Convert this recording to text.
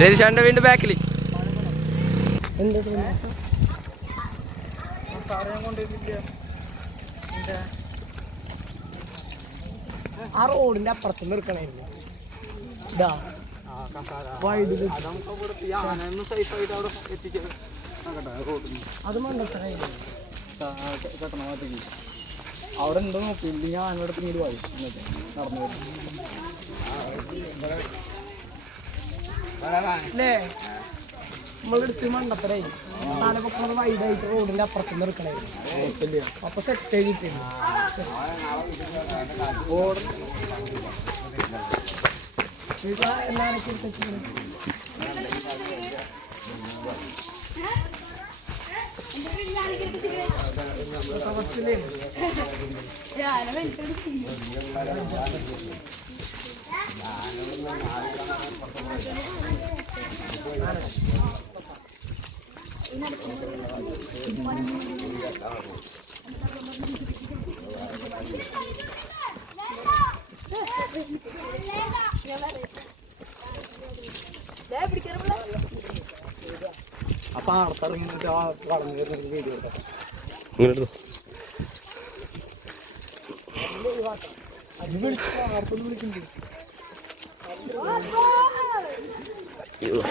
രതിഷാന്റെ വീണ്ടും ബാക്കിൽ എന്താ ആ റോഡിന്റെ അപ്പുറത്ത് നിൽക്കണായിരുന്നു ഇതാ. വൈഡ് അത് മണ്ടത്തരായിരുന്നു അവിടെ എന്തോ നോക്കി. ഞാൻ ഇവിടെ പിന്നീട് പോയി നടന്നു അല്ലേ? നമ്മളെടുത്ത് മണ്ടത്തരായി താലപ്പൊക്കണത് വൈഡായിട്ട് റോഡിന്റെ അപ്പുറത്തുനിന്ന് എടുക്കണേ. അപ്പൊ സെറ്റ് ആയിട്ടിരുന്നു എല്ലാരൊക്കെ അപ്പൊ ആ വളഞ്ഞു വീഡിയോ എടുക്കാം 一饿